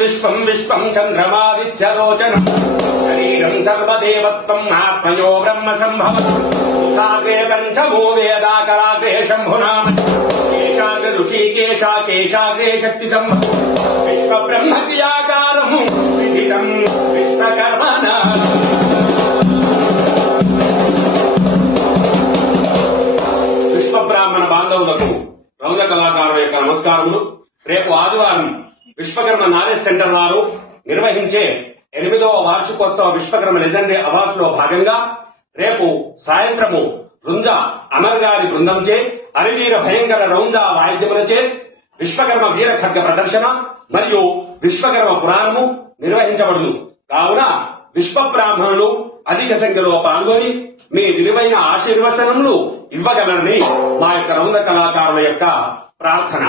విశ్వం విశ్వం చంద్రమాదిత్యలోచనం శరీరం సర్వదేవత్వం ఆత్మయో బ్రహ్మ సంభవం కాగే పంచమో వేదాకరాగ్రే శంభునామ కేశాగ్ర ఋషికేశ కేశాగ్రే శక్తి సంభవం విశ్వ బ్రహ్మ క్రియాకారం విదితం విశ్వకర్మణ. విశ్వబ్రాహ్మణ బాంధవులకు రౌద్ర కళాకారుల యొక్క నమస్కారములు. రేపు ఆదివారం విశ్వకర్మ నాలెడ్జ్ సెంటర్ వారు నిర్వహించే 8వ వార్షికోత్సవ విశ్వకర్మ లెజెండరీ అవార్డ్స్ లో భాగంగా రేపు సాయంత్రము రుంజా అమర్ గారి బృందంచే అరివీర భయంకర రౌంజా వాయిద్యములచే విశ్వకర్మ వీర ఖడ్గ ప్రదర్శన మరియు విశ్వకర్మ పురాణము నిర్వహించబడును. కావున విశ్వ బ్రాహ్మణులు అధిక సంఖ్యలో పాల్గొని మీ విలువైన ఆశీర్వచనములు ఇవ్వగలరని మా యొక్క రౌద్ర కళాకారుల యొక్క ప్రార్థన.